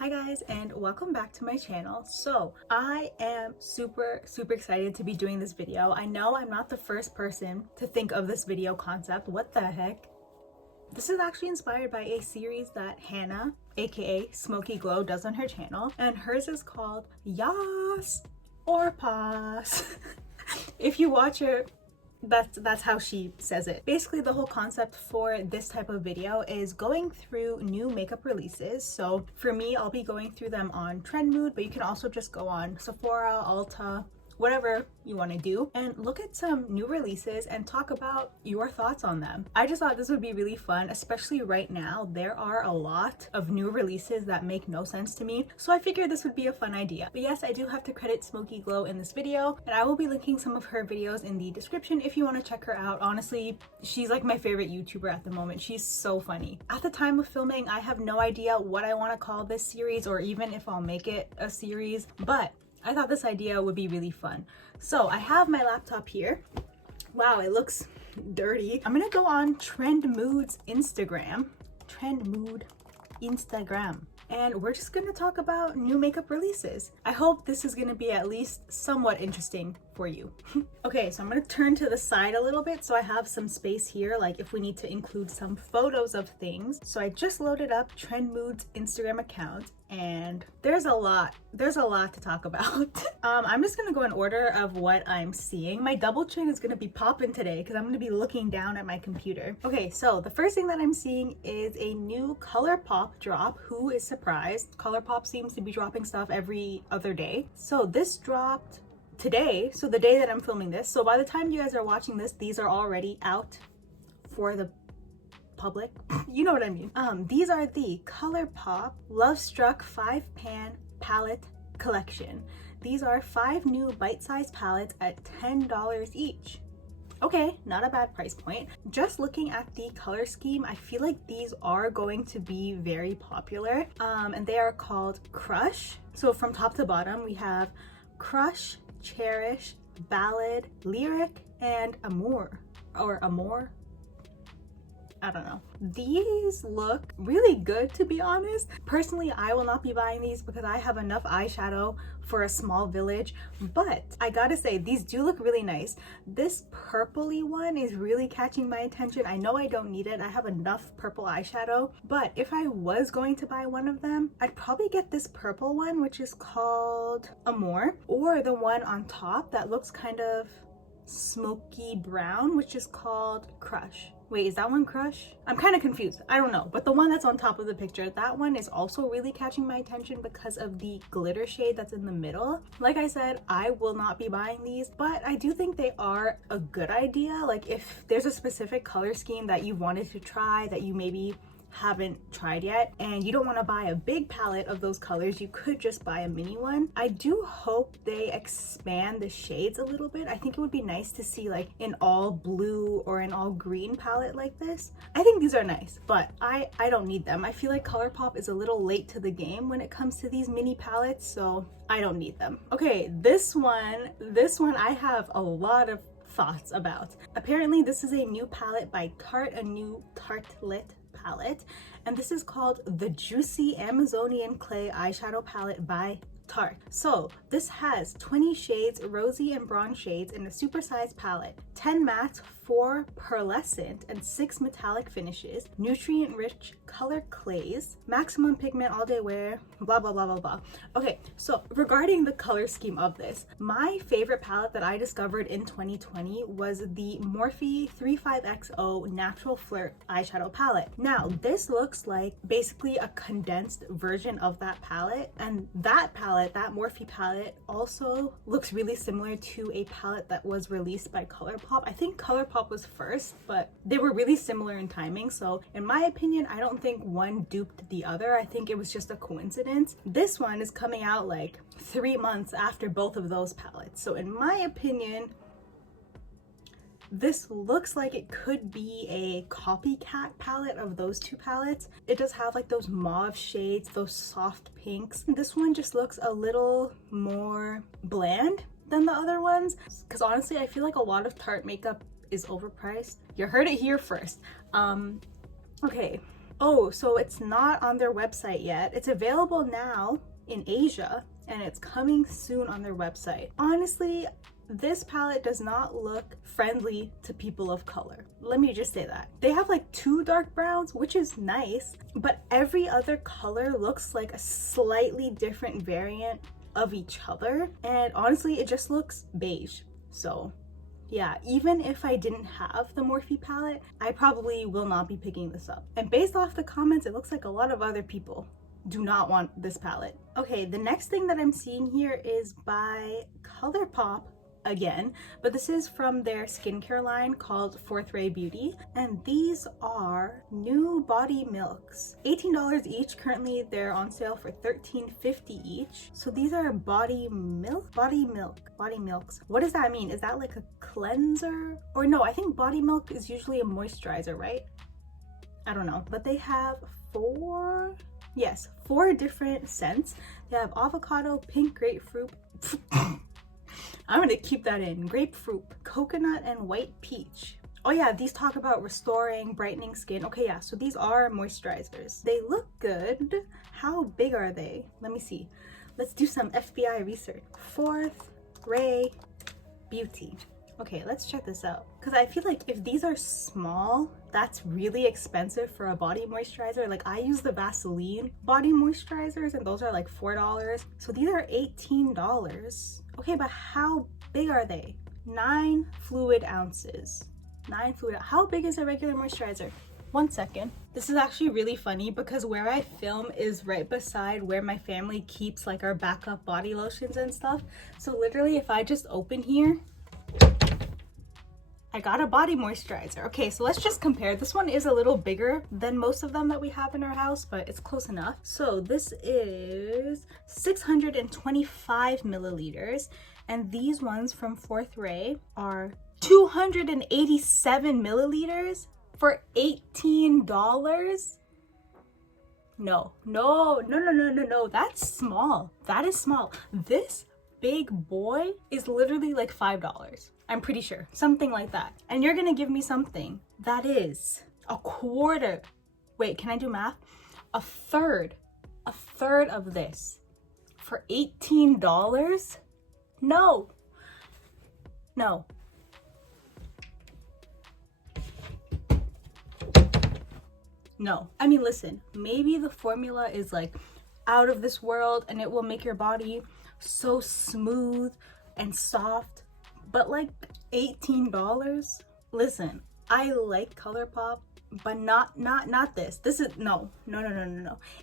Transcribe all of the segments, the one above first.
Hi guys, and welcome back to my channel. So I am super excited to be doing this video. I know I'm not the first person to think of this video concept. What the heck? This is actually inspired by a series that Hannah, aka Smoky Glow, does on her channel, and hers is called Yas or Pass. If you watch it, that's how she says it. Basically, the whole concept for this type of video is going through new makeup releases. So for me, I'll be going through them on Trendmood, but you can also just go on Sephora, Ulta, whatever you want to do, and look at some new releases and talk about your thoughts on them. I just thought this would be really fun, especially right now. There are a lot of new releases that make no sense to me, so I figured this would be a fun idea. But yes, I do have to credit Smoky Glow in this video, and I will be linking some of her videos in the description if you want to check her out. Honestly, she's like my favorite YouTuber at the moment. She's so funny. At the time of filming, I have no idea what I want to call this series or even if I'll make it a series, but I thought this idea would be really fun. So I have my laptop here. Wow, it looks dirty. I'm gonna go on Trendmood's Instagram. Trendmood Instagram. And we're just gonna talk about new makeup releases. I hope this is gonna be at least somewhat interesting for you. Okay, so I'm gonna turn to the side a little bit so I have some space here, like if we need to include some photos of things. So I just loaded up Trendmood's Instagram account, and there's a lot to talk about. I'm just gonna go in order of what I'm seeing. My double chin is gonna be popping today because I'm gonna be looking down at my computer. Okay, so the first thing that I'm seeing is a new Colourpop drop. Who is surprised? Colourpop seems to be dropping stuff every other day. So this dropped today, so the day that I'm filming this. So by the time you guys are watching this, these are already out for the public. You know what I mean. These are the Colourpop Love Struck 5-pan palette collection. These are 5 new bite-sized palettes at $10 each. Okay, not a bad price point. Just looking at the color scheme, I feel like these are going to be very popular. And they are called Crush. So from top to bottom, we have Crush, Cherish, Ballad, Lyric, and Amour. Or Amour? I don't know. These look really good, to be honest. Personally, I will not be buying these because I have enough eyeshadow for a small village, but I gotta say, these do look really nice. This purpley one is really catching my attention. I know I don't need it. I have enough purple eyeshadow, but if I was going to buy one of them, I'd probably get this purple one, which is called Amour, or the one on top that looks kind of smoky brown, which is called Crush. Wait, is that one Crush? I'm kind of confused. I don't know. But the one that's on top of the picture, that one is also really catching my attention because of the glitter shade that's in the middle. Like I said, I will not be buying these, but I do think they are a good idea. Like if there's a specific color scheme that you wanted to try that you maybe haven't tried yet and you don't want to buy a big palette of those colors, you could just buy a mini one. I do hope they expand the shades a little bit. I think it would be nice to see like an all blue or an all green palette like this. I think these are nice, but I don't need them. I feel like Colourpop is a little late to the game when it comes to these mini palettes, so I don't need them. Okay, this one I have a lot of thoughts about. Apparently this is a new palette by Tarte, a new Tartelette palette, and this is called the Juicy Amazonian Clay Eyeshadow Palette by Tarte. So this has 20 shades, rosy and bronze shades in a supersized palette, 10 mattes, 4 pearlescent, and 6 metallic finishes, nutrient-rich color clays, maximum pigment all day wear, blah blah blah blah blah. Okay, so regarding the color scheme of this, my favorite palette that I discovered in 2020 was the Morphe 35XO Natural Flirt eyeshadow palette. Now this looks like basically a condensed version of that palette, and that palette, that Morphe palette, also looks really similar to a palette that was released by Colourpop. I think Colourpop was first, but they were really similar in timing, so in my opinion, I don't think one duped the other. I think it was just a coincidence. This one is coming out like 3 months after both of those palettes, so in my opinion, this looks like it could be a copycat palette of those two palettes. It does have like those mauve shades, those soft pinks. This one just looks a little more bland than the other ones, because honestly I feel like a lot of Tarte makeup is overpriced. You heard it here first. Okay, Oh, so it's not on their website yet. It's available now in Asia and it's coming soon on their website. Honestly, this palette does not look friendly to people of color. Let me just say that. They have like 2 dark browns, which is nice, but every other color looks like a slightly different variant of each other. And honestly, it just looks beige. So yeah, even if I didn't have the Morphe palette, I probably will not be picking this up. And based off the comments, it looks like a lot of other people do not want this palette. Okay, the next thing that I'm seeing here is by Colourpop again, but this is from their skincare line called Fourth Ray Beauty, and these are new body milks, $18 each. Currently they're on sale for $13.50 each. So these are body milks. What does that mean? Is that like a cleanser? Or no, I think body milk is usually a moisturizer, right? I don't know, but they have 4 different scents. They have avocado, pink grapefruit I'm gonna keep that in. Grapefruit, coconut, and white peach. Oh yeah, these talk about restoring, brightening skin. Okay, yeah, so these are moisturizers. They look good. How big are they? Let me see. Let's do some FBI research. Fourth Ray Beauty. Okay, let's check this out. Because I feel like if these are small, that's really expensive for a body moisturizer. Like I use the Vaseline body moisturizers and those are like $4. So these are $18. Okay, but how big are they? 9 fluid ounces. 9 fluid. How big is a regular moisturizer? 1 second. This is actually really funny because where I film is right beside where my family keeps like our backup body lotions and stuff. So literally if I just open here, I got a body moisturizer. Okay, so let's just compare. This one is a little bigger than most of them that we have in our house, but it's close enough. So this is 625 milliliters, and these ones from Fourth Ray are 287 milliliters for $18. No, that's small. That is small. This big boy is literally like $5. I'm pretty sure, something like that. And you're gonna give me something that is a quarter. Wait, can I do math? A third of this for $18? No. I mean, listen, maybe the formula is like out of this world and it will make your body so smooth and soft, but like $18? Listen, I like Colourpop, but not this. This is no.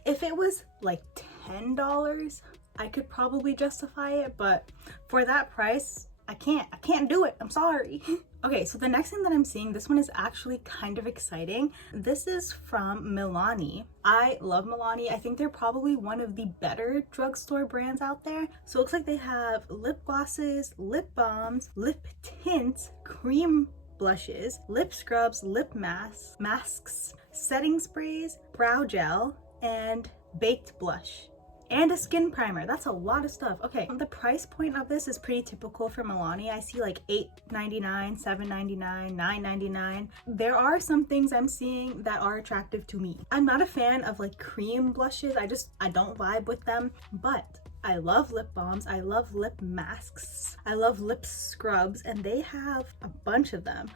If it was like $10, I could probably justify it, but for that price, I can't do it. I'm sorry. Okay, so the next thing that I'm seeing, this one is actually kind of exciting. This is from Milani. I love Milani. I think they're probably one of the better drugstore brands out there. So it looks like they have lip glosses, lip balms, lip tints, cream blushes, lip scrubs, lip masks, setting sprays, brow gel, and baked blush. And a skin primer. That's a lot of stuff. Okay, the price point of this is pretty typical for Milani. I see like $8.99, $7.99, $9.99. There are some things I'm seeing that are attractive to me. I'm not a fan of like cream blushes. I don't vibe with them, but I love lip balms. I love lip masks. I love lip scrubs, and they have a bunch of them.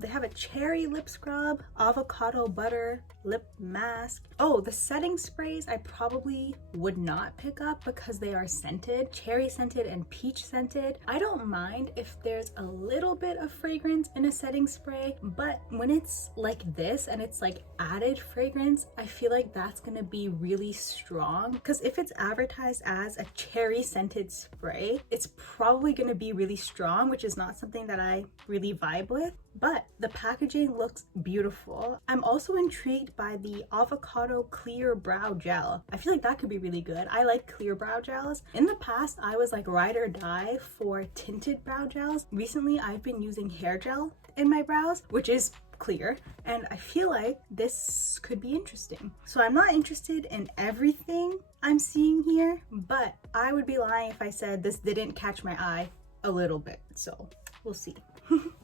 They have a cherry lip scrub, avocado butter lip mask. Oh, the setting sprays I probably would not pick up because they are scented, cherry scented and peach scented. I don't mind if there's a little bit of fragrance in a setting spray, but when it's like this and it's like added fragrance, I feel like that's gonna be really strong, because if it's advertised as a cherry scented spray, it's probably gonna be really strong, which is not something that I really vibe with. But the packaging looks beautiful. I'm also intrigued by the avocado clear brow gel. I feel like that could be really good. I like clear brow gels. In the past, I was like ride or die for tinted brow gels. Recently, I've been using hair gel in my brows, which is clear, and I feel like this could be interesting. So I'm not interested in everything I'm seeing here, but I would be lying if I said this didn't catch my eye a little bit. So we'll see.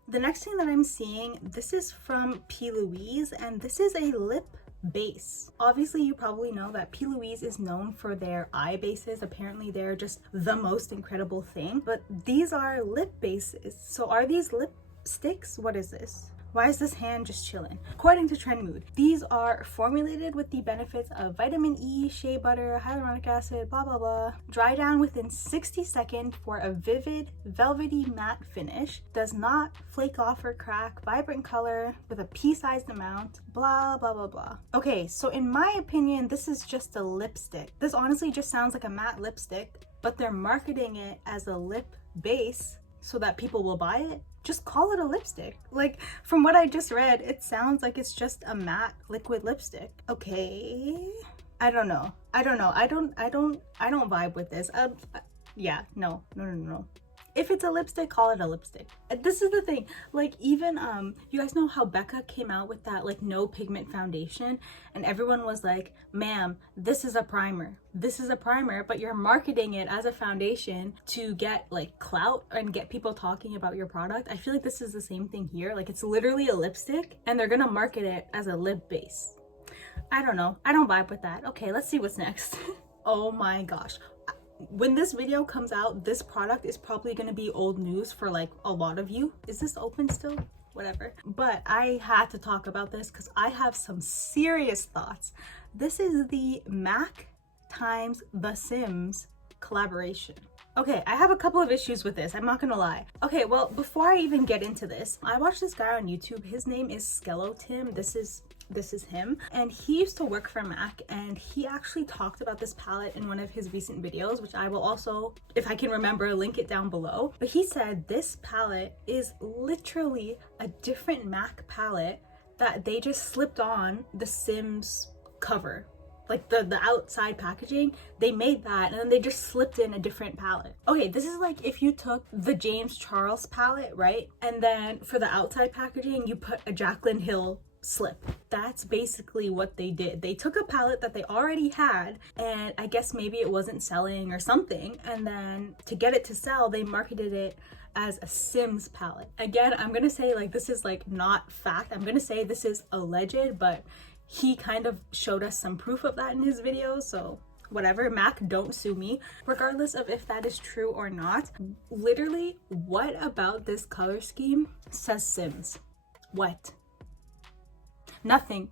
The next thing that I'm seeing, this is from P. Louise, and this is a lip base. Obviously, you probably know that P. Louise is known for their eye bases. Apparently, they're just the most incredible thing. But these are lip bases. So are these lipsticks? What is this? Why is this hand just chilling? According to Trend Mood, these are formulated with the benefits of vitamin E, shea butter, hyaluronic acid, blah, blah, blah. Dry down within 60 seconds for a vivid, velvety matte finish. Does not flake off or crack. Vibrant color with a pea-sized amount. Blah, blah, blah, blah. Okay, so in my opinion, this is just a lipstick. This honestly just sounds like a matte lipstick, but they're marketing it as a lip base so that people will buy it. Just call it a lipstick. Like, from what I just read, it sounds like it's just a matte liquid lipstick. Okay, I don't know. I don't vibe with this. Yeah, no. If it's a lipstick, call it a lipstick. This is the thing, like, even you guys know how Becca came out with that like no pigment foundation, and everyone was like, ma'am, this is a primer, but you're marketing it as a foundation to get like clout and get people talking about your product. I feel like this is the same thing here. Like, it's literally a lipstick and they're gonna market it as a lip base. I don't know, I don't vibe with that. Okay, let's see what's next. Oh my gosh, when this video comes out, this product is probably going to be old news for like a lot of you. Is this open still? Whatever. But I had to talk about this because I have some serious thoughts. This is the MAC times The Sims collaboration. Okay, I have a couple of issues with this, I'm not gonna lie. Okay, well, before I even get into this, I watched this guy on YouTube. His name is Skelotim. This is him, and he used to work for MAC, and he actually talked about this palette in one of his recent videos, which I will also, if I can remember, link it down below. But he said this palette is literally a different MAC palette that they just slipped on the Sims cover. Like the outside packaging, they made that and then they just slipped in a different palette. Okay, this is like if you took the James Charles palette, right? And then for the outside packaging, you put a Jaclyn Hill slip. That's basically what they did. They took a palette that they already had, and I guess maybe it wasn't selling or something, and then to get it to sell, they marketed it as a Sims palette. Again, I'm gonna say like this is like not fact. I'm gonna say this is alleged, but he kind of showed us some proof of that in his videos, so whatever. MAC, don't sue me. Regardless of if that is true or not, literally, what about this color scheme says Sims? What? Nothing.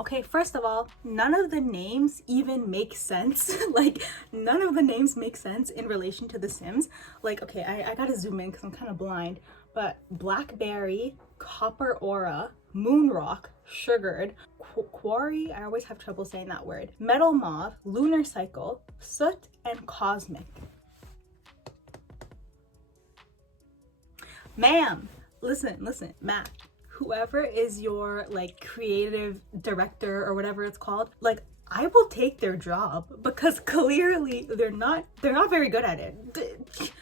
Okay, first of all, none of the names even make sense. Like, none of the names make sense in relation to the Sims. Like, okay, I gotta zoom in because I'm kind of blind, but Blackberry, Copper Aura, Moonrock, Sugared, Quarry, I always have trouble saying that word, Metal Mauve, Lunar Cycle, Soot, and Cosmic. Ma'am, listen, Matt, whoever is your like creative director or whatever it's called, like, I will take their job because clearly they're not very good at it.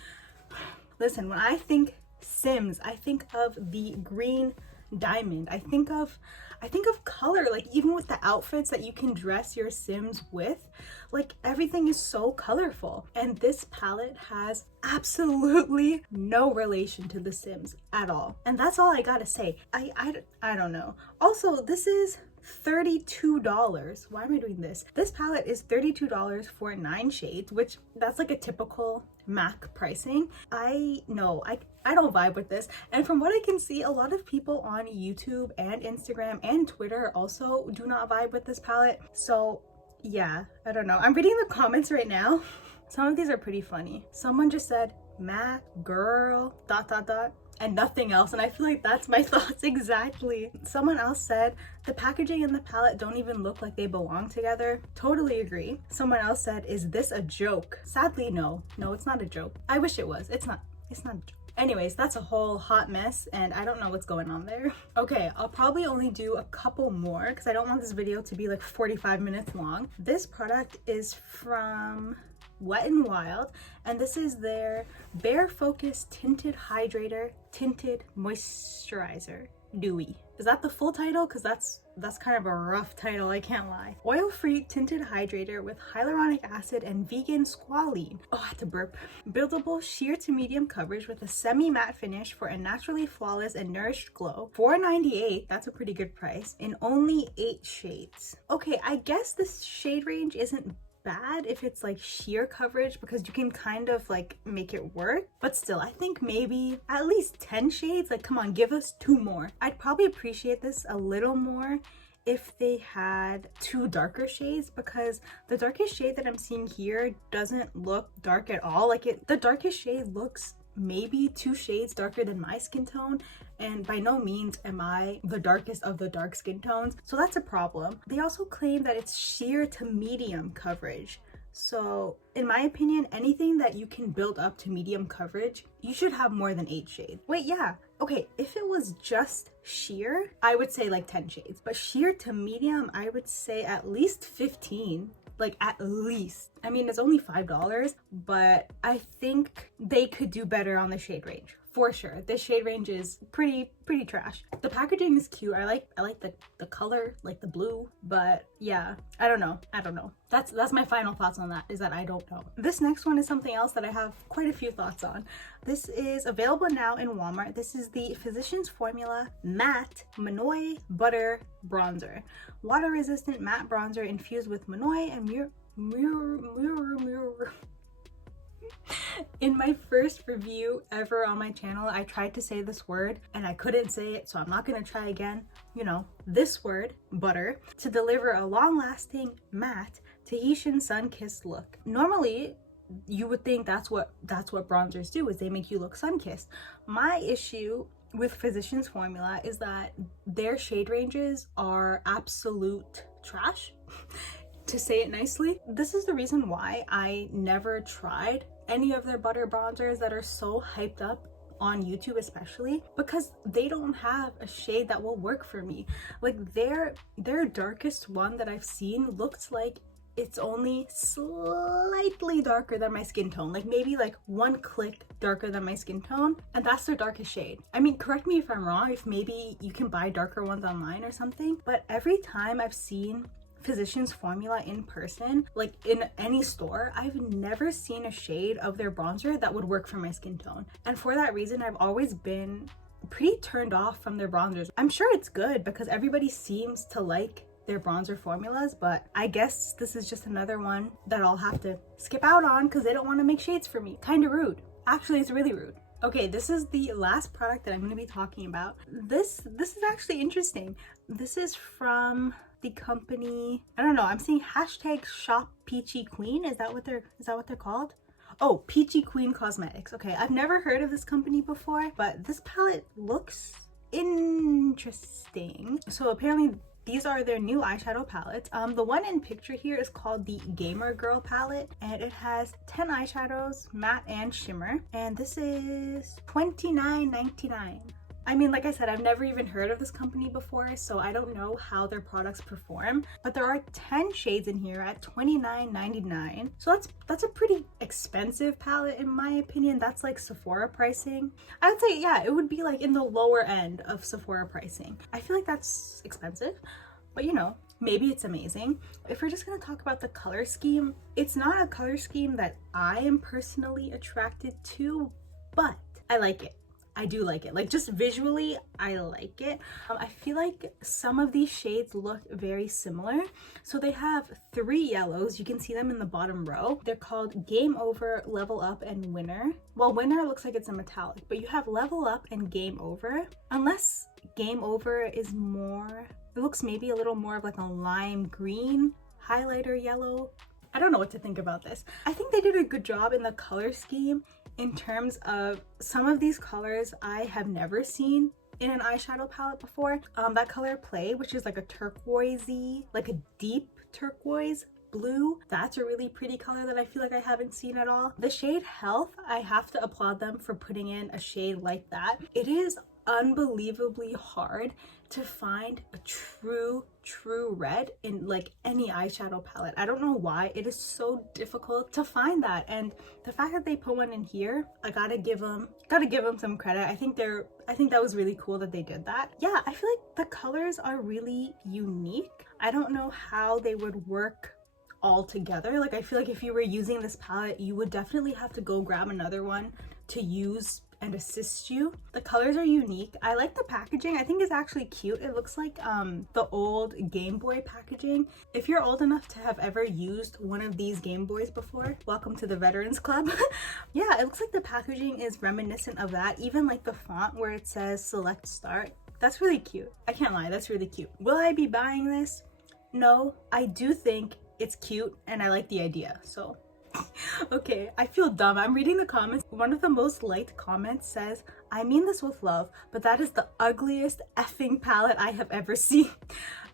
Listen, when I think Sims, I think of the green diamond. I think of color, like even with the outfits that you can dress your Sims with, like everything is so colorful. And this palette has absolutely no relation to the Sims at all. And that's all I gotta say. I don't know. Also, this is $32. Why am I doing this? This palette is $32 for 9 shades, which that's like a typical MAC pricing. I don't vibe with this. And from what I can see, a lot of people on YouTube and Instagram and Twitter also do not vibe with this palette. So yeah, I don't know. I'm reading the comments right now. Some of these are pretty funny. Someone just said, MAC girl, ... and nothing else, and I feel like that's my thoughts exactly. Someone else said the packaging and the palette don't even look like they belong together. Totally agree. Someone else said, is this a joke? Sadly, no, it's not a joke. I wish it was. It's not a joke. Anyways, that's a whole hot mess and I don't know what's going on there. Okay, I'll probably only do a couple more because I don't want this video to be like 45 minutes long. This product is from Wet n Wild, and this is their Bare Focus Tinted Hydrator Tinted Moisturizer Dewy. Is that the full title? Because that's kind of a rough title, I can't lie. Oil-free tinted hydrator with hyaluronic acid and vegan squalene. Oh, I had to burp. Buildable sheer to medium coverage with a semi-matte finish for a naturally flawless and nourished glow. $4.98, that's a pretty good price, in only 8 shades. Okay, I guess this shade range isn't bad if it's like sheer coverage, because you can kind of like make it work, but still, I think maybe at least 10 shades. Like, come on, give us 2 more. I'd probably appreciate this a little more if they had 2 darker shades, because the darkest shade that I'm seeing here doesn't look dark at all. Like, the darkest shade looks maybe 2 shades darker than my skin tone, and by no means am I the darkest of the dark skin tones, so that's a problem. They also claim that it's sheer to medium coverage, so in my opinion, anything that you can build up to medium coverage, you should have more than 8 shades. Wait, yeah, okay, if it was just sheer, I would say like 10 shades, but sheer to medium, I would say at least 15. Like, at least. I mean, it's only $5, but I think they could do better on the shade range. For sure. This shade range is pretty trash. The packaging is cute. I like the color, like the blue, but yeah, I don't know. That's my final thoughts on that, is that I don't know. This next one is something else that I have quite a few thoughts on. This is available now in Walmart. This is the Physicians Formula Matte Manoi Butter Bronzer. Water resistant matte bronzer infused with Manoi and In my first review ever on my channel, I tried to say this word and I couldn't say it, so I'm not gonna try again. You know, this word, butter, to deliver a long-lasting, matte, Tahitian sun-kissed look. Normally, you would think that's what bronzers do, is they make you look sun-kissed. My issue with Physicians Formula is that their shade ranges are absolute trash, to say it nicely. This is the reason why I never tried any of their butter bronzers that are so hyped up on YouTube, especially because they don't have a shade that will work for me. Like, their darkest one that I've seen looks like it's only slightly darker than my skin tone, like maybe like 1 click darker than my skin tone, and that's their darkest shade. I mean, correct me if I'm wrong, if maybe you can buy darker ones online or something, but every time I've seen Physicians Formula in person, like in any store, I've never seen a shade of their bronzer that would work for my skin tone, and for that reason I've always been pretty turned off from their bronzers. I'm sure it's good because everybody seems to like their bronzer formulas, but I guess this is just another one that I'll have to skip out on because they don't want to make shades for me. Kind of rude. Actually, it's really rude. Okay, this is the last product that I'm going to be talking about. This is actually interesting. This is from the company, I don't know, I'm seeing hashtag shop Peachy Queen. Is that what they're called? Oh, Peachy Queen Cosmetics. Okay, I've never heard of this company before, but this palette looks interesting. So apparently these are their new eyeshadow palettes. The one in picture here is called the Gamer Girl palette, and it has 10 eyeshadows, matte and shimmer, and this is $29.99. I mean, like I said, I've never even heard of this company before, so I don't know how their products perform, but there are 10 shades in here at $29.99. So that's a pretty expensive palette in my opinion. That's like Sephora pricing. I would say, yeah, it would be like in the lower end of Sephora pricing. I feel like that's expensive, but you know, maybe it's amazing. If we're just gonna talk about the color scheme, it's not a color scheme that I am personally attracted to, but I like it. I do like it. Like, just visually, I like it. I feel like some of these shades look very similar. So they have 3 yellows. You can see them in the bottom row. They're called Game Over, Level Up, and Winner. Well, Winner looks like it's a metallic, but you have Level Up and Game Over. Unless Game Over is more, it looks maybe a little more of like a lime green highlighter yellow. I don't know what to think about this. I think they did a good job in the color scheme in terms of some of these colors I have never seen in an eyeshadow palette before. That color Play, which is like a turquoisey, like a deep turquoise blue, that's a really pretty color that I feel like I haven't seen at all. The shade Health, I have to applaud them for putting in a shade like that. It is unbelievably hard to find a true red in like any eyeshadow palette. I don't know why. It is so difficult to find that, and the fact that they put one in here, I gotta give them some credit. I think that was really cool that they did that. Yeah, I feel like the colors are really unique. I don't know how they would work all together. Like, I feel like if you were using this palette, you would definitely have to go grab another one to use and assist you. The colors are unique. I like the packaging. I think it's actually cute. It looks like the old Game Boy packaging. If you're old enough to have ever used one of these Game Boys before, welcome to the Veterans Club. Yeah, it looks like the packaging is reminiscent of that. Even like the font where it says Select Start. That's really cute. I can't lie, that's really cute. Will I be buying this? No, I do think it's cute and I like the idea, so okay, I feel dumb. I'm reading the comments. One of the most liked comments says, I mean this with love, but that is the ugliest effing palette I have ever seen.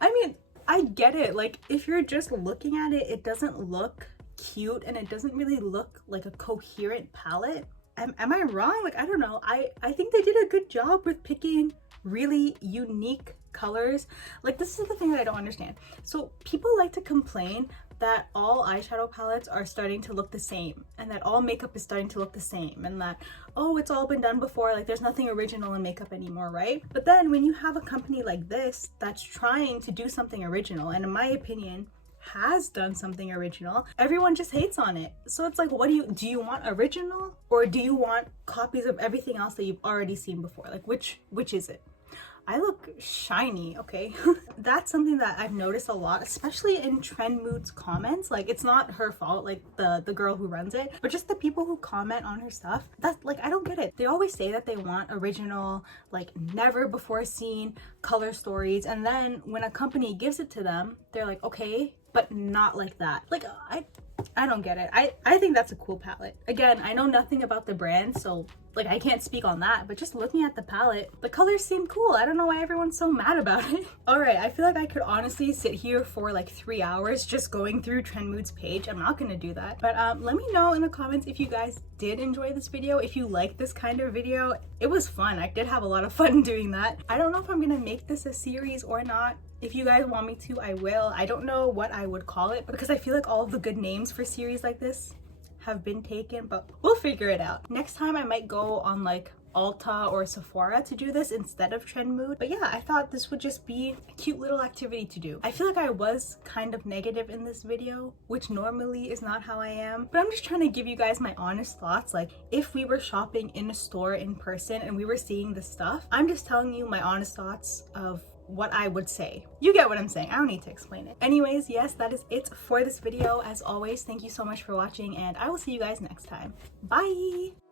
I mean, I get it. Like, if you're just looking at it, it doesn't look cute and it doesn't really look like a coherent palette. Am I wrong? Like, I don't know. I think they did a good job with picking really unique colors. Like, this is the thing that I don't understand. So people like to complain that all eyeshadow palettes are starting to look the same and that all makeup is starting to look the same and that, oh, it's all been done before, like there's nothing original in makeup anymore, right? But then when you have a company like this that's trying to do something original, and in my opinion has done something original, everyone just hates on it. So it's like, what do you want original, or do you want copies of everything else that you've already seen before? Like, which is it? I look shiny, okay? That's something that I've noticed a lot, especially in Trend Mood's comments. Like, it's not her fault, like the girl who runs it, but just the people who comment on her stuff. That's like, I don't get it. They always say that they want original, like never before seen color stories, and then when a company gives it to them, they're like, okay, but not like that. Like, I don't get it. I think that's a cool palette. Again, I know nothing about the brand, so like I can't speak on that, but just looking at the palette, the colors seem cool. I don't know why everyone's so mad about it. All right, I feel like I could honestly sit here for like 3 hours just going through Trend Mood's page. I'm not gonna do that, but let me know in the comments if you guys did enjoy this video, if you like this kind of video. It was fun. I did have a lot of fun doing that. I don't know if I'm gonna make this a series or not. If you guys want me to, I will. I don't know what I would call it because I feel like all of the good names for series like this have been taken, but we'll figure it out. Next time I might go on like Ulta or Sephora to do this instead of Trend Mood. But yeah, I thought this would just be a cute little activity to do. I feel like I was kind of negative in this video, which normally is not how I am, but I'm just trying to give you guys my honest thoughts. Like, if we were shopping in a store in person and we were seeing this stuff, I'm just telling you my honest thoughts of what I would say. You get what I'm saying. I don't need to explain it. Anyways, yes, that is it for this video. As always, thank you so much for watching, and I will see you guys next time. Bye!